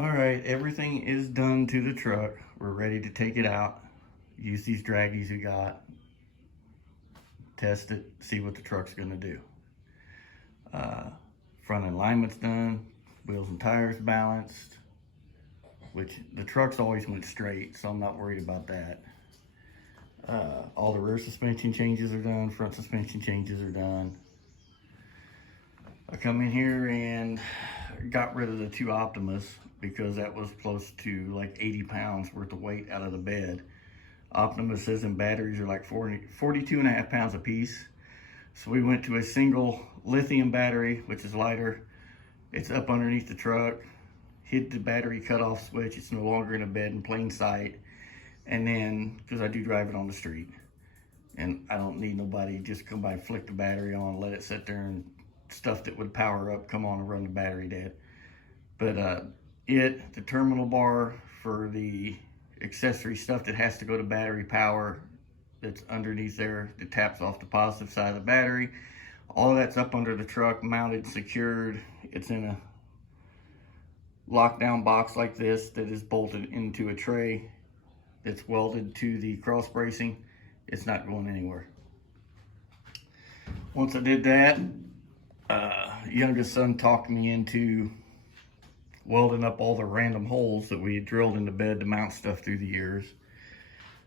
All right, everything is done to the truck. We're ready to take it out. Use these draggies we got. Test it, see what the truck's gonna do. Front alignment's done. Wheels and tires balanced. Which the truck's always went straight, so I'm not worried about that. All the rear suspension changes are done. Front suspension changes are done. I come in here and got rid of the two Optimas because that was close to like 80 pounds worth of weight out of the bed. Optima says in batteries are like 42 and a half pounds a piece. So we went to a single lithium battery, which is lighter. It's up underneath the truck. Hit the battery cutoff switch. It's no longer in a bed in plain sight. And then, because I do drive it on the street, and I don't need nobody just come by, flick the battery on, let it sit there, and stuff that would power up come on and run the battery dead. But the terminal bar for the accessory stuff that has to go to battery power, that's underneath there, that taps off the positive side of the battery, all of that's up under the truck, mounted, secured. It's in a lockdown box like this that is bolted into a tray that's welded to the cross bracing. It's not going anywhere. Once I did that, youngest son talked me into welding up all the random holes that we had drilled in the bed to mount stuff through the years.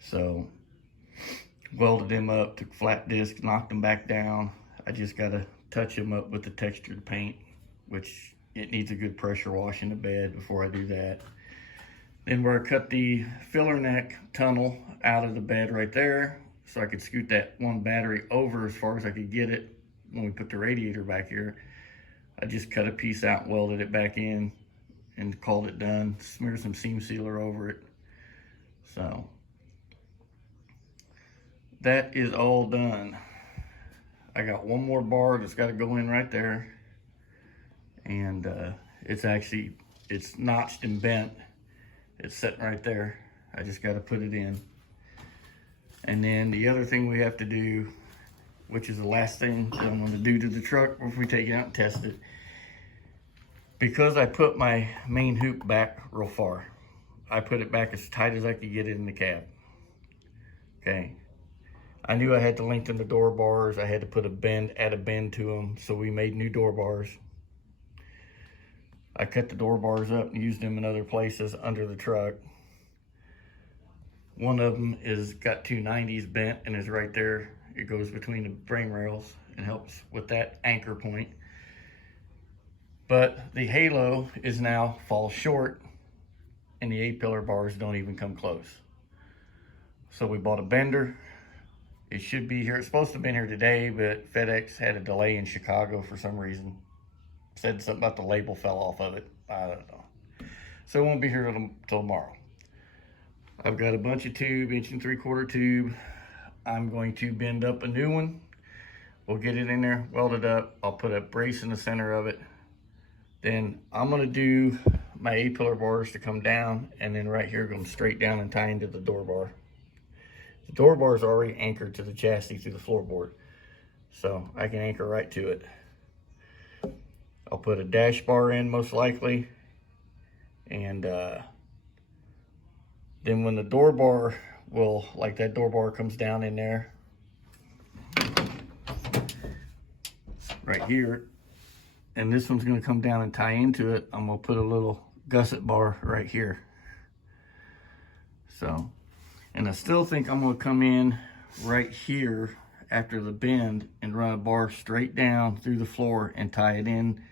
So welded them up, took flat discs, knocked them back down. I just got to touch them up with the textured paint, which it needs a good pressure wash in the bed before I do that. Then where I cut the filler neck tunnel out of the bed right there, so I could scoot that one battery over as far as I could get it when we put the radiator back here. I just cut a piece out and welded it back in and called it done. Smeared some seam sealer over it. So that is all done. I got one more bar that's got to go in right there, and it's notched and bent. It's sitting right there. I just got to put it in. And then the other thing we have to do, which is the last thing that I'm going to do to the truck before we take it out and test it, because I put my main hoop back real far, I put it back as tight as I could get it in the cab. Okay. I knew I had to lengthen the door bars. I had to add a bend to them. So we made new door bars. I cut the door bars up and used them in other places under the truck. One of them got two 90s bent and is right there. It goes between the frame rails and helps with that anchor point. But the halo is now falls short, and the A-pillar bars don't even come close. So we bought a bender. It should be here. It's supposed to have been here today, but FedEx had a delay in Chicago for some reason. Said something about the label fell off of it. I don't know. So it won't be here till tomorrow. I've got a bunch of tube, 1 3/4 tube. I'm going to bend up a new one. We'll get it in there, weld it up. I'll put a brace in the center of it. Then I'm gonna do my A-pillar bars to come down, and then right here going straight down and tie into the door bar. The door bar is already anchored to the chassis through the floorboard, so I can anchor right to it. I'll put a dash bar in most likely, and then when the door bar like that door bar comes down in there, right here, and this one's gonna come down and tie into it, I'm gonna put a little gusset bar right here. So, and I still think I'm gonna come in right here after the bend and run a bar straight down through the floor and tie it in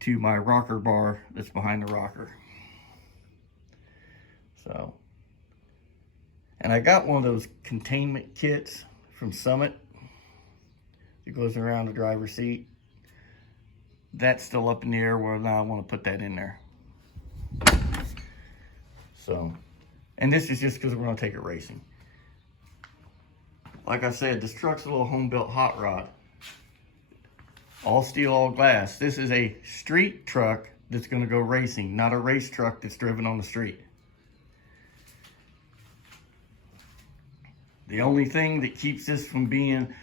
to my rocker bar that's behind the rocker. So, and I got one of those containment kits from Summit. It goes around the driver's seat. That's still up in the air where now I want to put that in there. So, and this is just because we're going to take it racing. Like I said, this truck's a little home-built hot rod. All steel, all glass. This is a street truck that's going to go racing, not a race truck that's driven on the street. The only thing that keeps this from being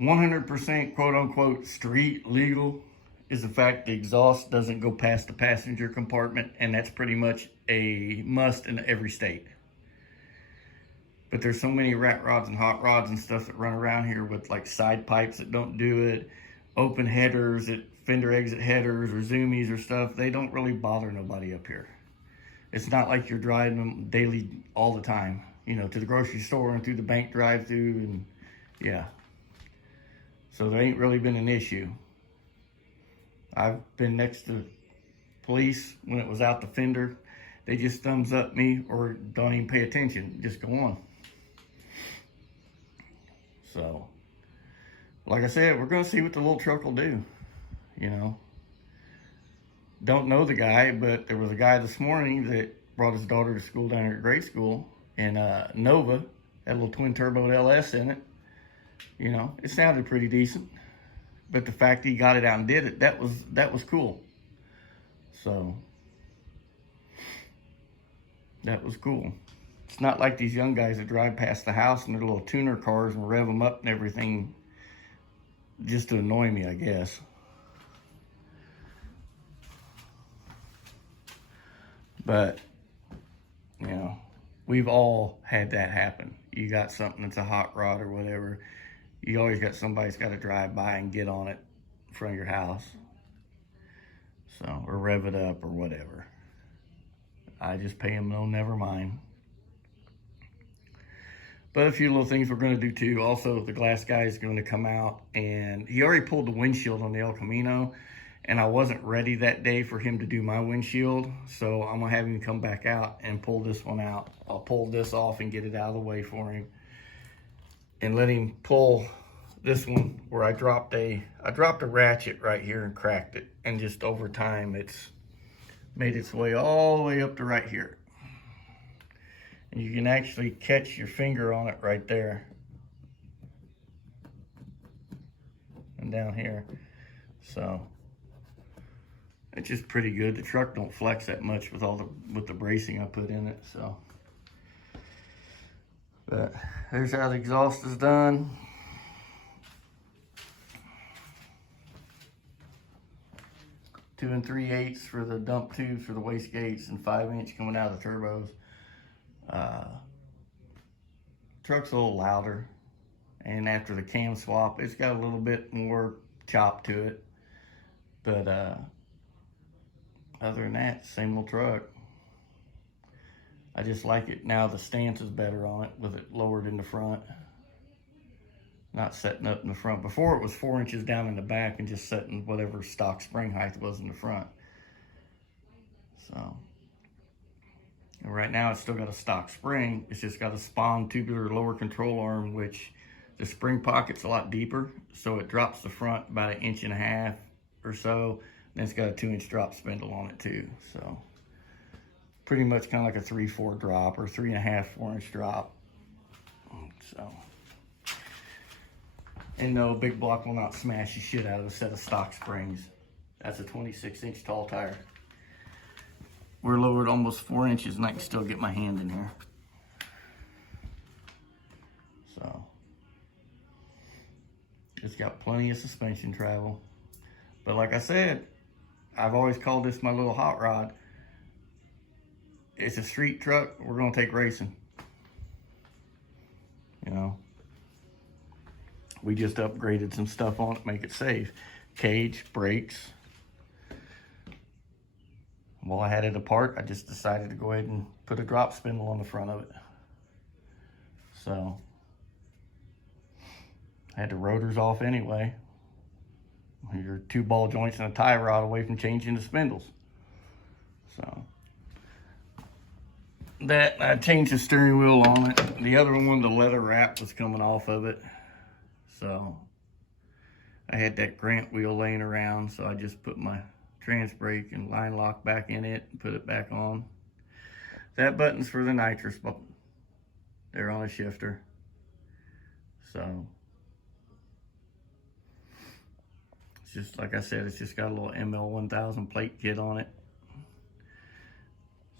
100% quote-unquote street legal is the fact the exhaust doesn't go past the passenger compartment, and that's pretty much a must in every state. But there's so many rat rods and hot rods and stuff that run around here with like side pipes that don't do it, open headers at fender exit headers or zoomies or stuff. They don't really bother nobody up here. It's not like you're driving them daily all the time, you know, to the grocery store and through the bank drive-through, and yeah. So there ain't really been an issue. I've been next to police when it was out the fender. They just thumbs up me or don't even pay attention, just go on. So, like I said, we're gonna see what the little truck will do, you know. Don't know the guy, but there was a guy this morning that brought his daughter to school down here at grade school, and Nova had a little twin turbo LS in it. You know, it sounded pretty decent, but the fact he got it out and did it, that was cool. So, that was cool. It's not like these young guys that drive past the house in their little tuner cars and rev them up and everything just to annoy me, I guess. But, you know, we've all had that happen. You got something that's a hot rod or whatever. You always got somebody that's got to drive by and get on it in front of your house. So, or rev it up or whatever. I just pay them no, never mind. But a few little things we're going to do too. Also, the glass guy is going to come out, and he already pulled the windshield on the El Camino, and I wasn't ready that day for him to do my windshield. So I'm going to have him come back out and pull this one out. I'll pull this off and get it out of the way for him, and let him pull this one where I dropped a ratchet right here and cracked it. And just over time, it's made its way all the way up to right here. And you can actually catch your finger on it right there. And down here. So it's just pretty good. The truck don't flex that much with the bracing I put in it, so. But there's how the exhaust is done. Two and 3/8 for the dump tubes for the wastegates, and 5-inch coming out of the turbos. Truck's a little louder, and after the cam swap, it's got a little bit more chop to it. But other than that, same little truck. I just like it now. The stance is better on it with it lowered in the front, not setting up in the front. Before it was 4 inches down in the back and just setting whatever stock spring height was in the front. So. And right now it's still got a stock spring. It's just got a Spahn tubular lower control arm, which the spring pocket's a lot deeper, so it drops the front about 1.5 inches or so. And it's got a 2-inch drop spindle on it too. So pretty much kind of like a 3/4 drop or 3.5, 4-inch drop. So, and no, big block will not smash the shit out of a set of stock springs. That's a 26-inch tall tire. We're lowered almost 4 inches, and I can still get my hand in here. So, it's got plenty of suspension travel. But like I said, I've always called this my little hot rod. It's a street truck. We're gonna take racing. You know, we just upgraded some stuff on it, make it safe. Cage, brakes. While I had it apart, I just decided to go ahead and put a drop spindle on the front of it. So, I had the rotors off anyway. You're 2 ball joints and a tie rod away from changing the spindles. So, that, I changed the steering wheel on it. The other one, the leather wrap was coming off of it. So, I had that Grant wheel laying around, so I just put my trans brake and line lock back in it and put it back on. That button's for the nitrous button. They're on a shifter. So it's just like I said, it's just got a little ML1000 plate kit on it.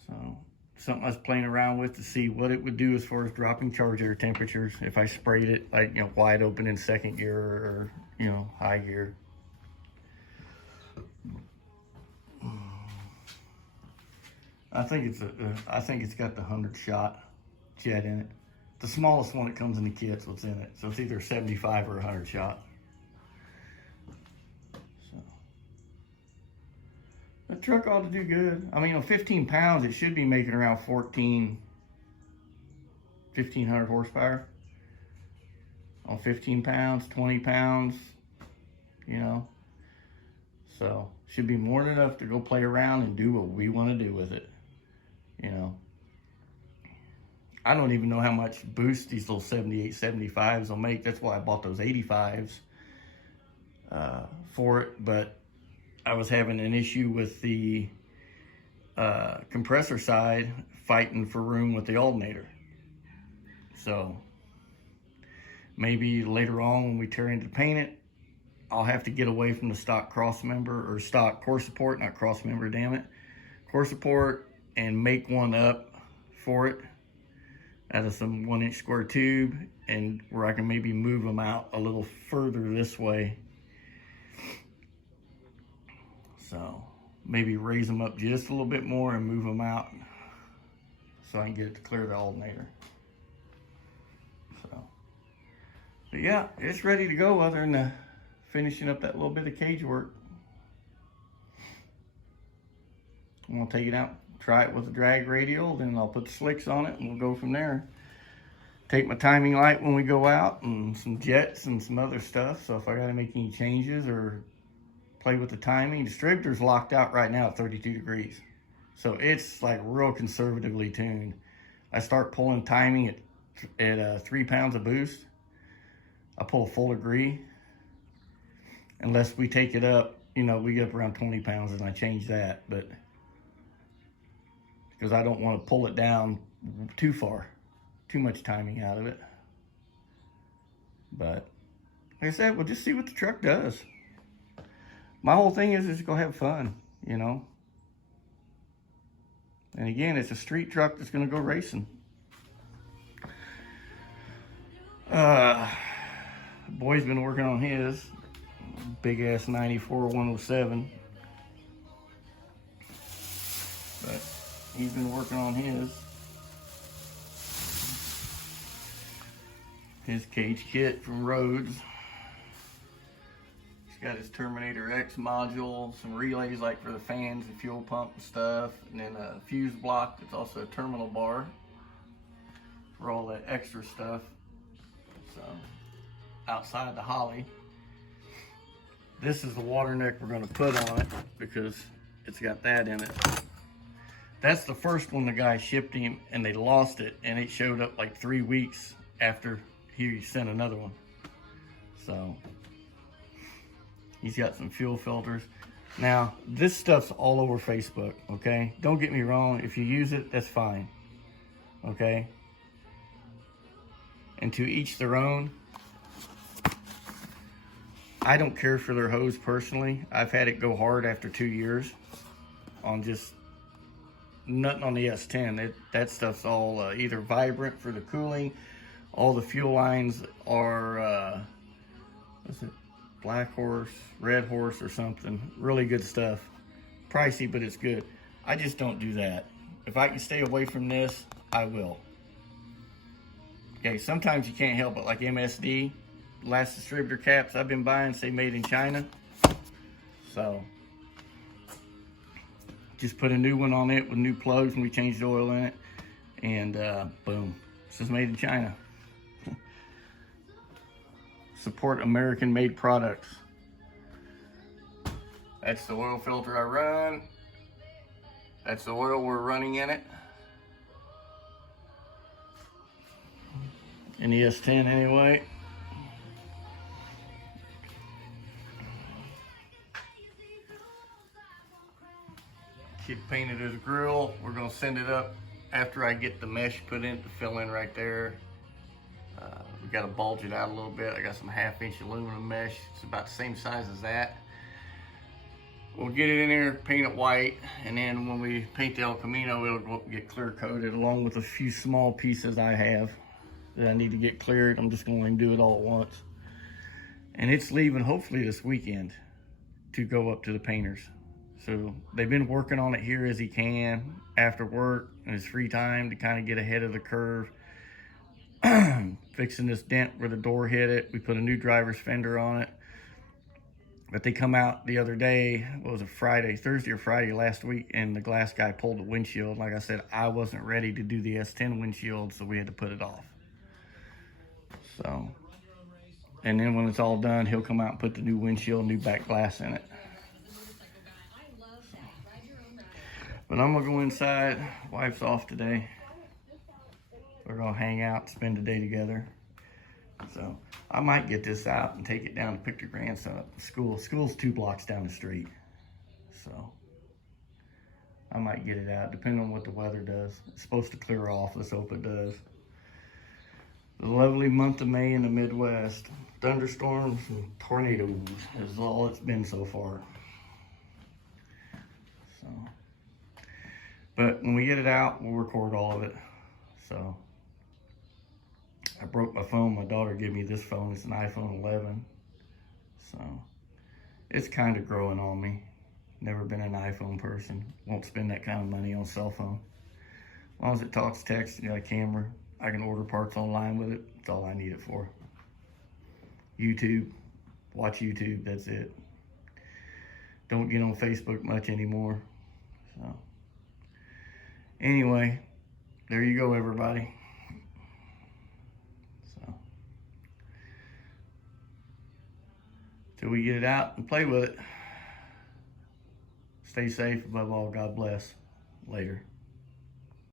So something I was playing around with to see what it would do as far as dropping charge air temperatures if I sprayed it like, you know, wide open in second gear or, you know, high gear. I think it's got the 100 shot jet in it. The smallest one that comes in the kit's what's in it. So it's either 75 or 100 shot. So the truck ought to do good. I mean, on 15 pounds, it should be making around 1,500 horsepower. On 15 pounds, 20 pounds, you know. So should be more than enough to go play around and do what we want to do with it, you know. I don't even know how much boost these little 78, 75s will make. That's why I bought those 85s for it. But I was having an issue with the compressor side fighting for room with the alternator. So maybe later on when we tear into paint it, I'll have to get away from the stock cross member, or stock core support, not cross member, damn it. Core support, and make one up for it out of some 1-inch square tube, and where I can maybe move them out a little further this way. So maybe raise them up just a little bit more and move them out so I can get it to clear the alternator. So, but yeah, it's ready to go other than finishing up that little bit of cage work. I'm gonna take it out, try it with a drag radial, then I'll put the slicks on it and we'll go from there. Take my timing light when we go out, and some jets and some other stuff. So if I gotta make any changes or play with the timing, distributor's locked out right now at 32 degrees. So it's like real conservatively tuned. I start pulling timing at 3 pounds of boost. I pull a full degree. Unless we take it up, you know, we get up around 20 pounds and I change that, but because I don't want to pull it down too far, too much timing out of it. But like I said, we'll just see what the truck does. My whole thing is just go have fun, you know. And again, it's a street truck that's gonna go racing. Boy's been working on his big ass 94 107, but he's been working on his cage kit from Rhodes. He's got his Terminator X module, some relays like for the fans and fuel pump and stuff, and then a fuse block that's also a terminal bar for all that extra stuff. So outside the Holley. This is the water neck we're going to put on it because it's got that in it. That's the first one the guy shipped him, and they lost it, and it showed up like 3 weeks after he sent another one. So he's got some fuel filters. Now, this stuff's all over Facebook, okay? Don't get me wrong. If you use it, that's fine, okay? And to each their own. I don't care for their hose personally. I've had it go hard after 2 years on just nothing on the S10. That stuff's all either vibrant for the cooling. All the fuel lines are, what's it? Black Horse, Red Horse or something. Really good stuff. Pricey, but it's good. I just don't do that. If I can stay away from this, I will. Okay, sometimes you can't help it, like MSD. Last distributor caps I've been buying say made in China. So just put a new one on it with new plugs and we changed the oil in it. And boom, this is made in China. Support American made products. That's the oil filter I run. That's the oil we're running in it. In the S10 anyway. Kid painted his grill. We're gonna send it up after I get the mesh put in to fill in right there. We gotta bulge it out a little bit. I got some 1/2-inch aluminum mesh. It's about the same size as that. We'll get it in there, paint it white, and then when we paint the El Camino, it'll get clear coated along with a few small pieces I have that I need to get cleared. I'm just going to do it all at once. And it's leaving hopefully this weekend to go up to the painters. So they've been working on it here as he can after work in his free time to kind of get ahead of the curve. Fixing this dent where the door hit it. We put a new driver's fender on it. But they come out the other day, what was it, Thursday or Friday last week, and the glass guy pulled the windshield. Like I said, I wasn't ready to do the S10 windshield, so we had to put it off. So, and then when it's all done, he'll come out and put the new windshield, new back glass in it. But I'm gonna go inside. Wife's off today. We're gonna hang out, spend the day together. So I might get this out and take it down to pick the grandson up from school. School's 2 blocks down the street. So I might get it out, depending on what the weather does. It's supposed to clear off. Let's hope it does. The lovely month of May in the Midwest. Thunderstorms and tornadoes is all it's been so far. So, but when we get it out, we'll record all of it. So I broke my phone. My daughter gave me this phone. It's an iPhone 11. So it's kind of growing on me. Never been an iPhone person. Won't spend that kind of money on a cell phone. As long as it talks text and got a camera, I can order parts online with it. That's all I need it for. YouTube. Watch YouTube. That's it. Don't get on Facebook much anymore. So anyway, there you go, everybody. Till we get it out and play with it. Stay safe. Above all, God bless. Later.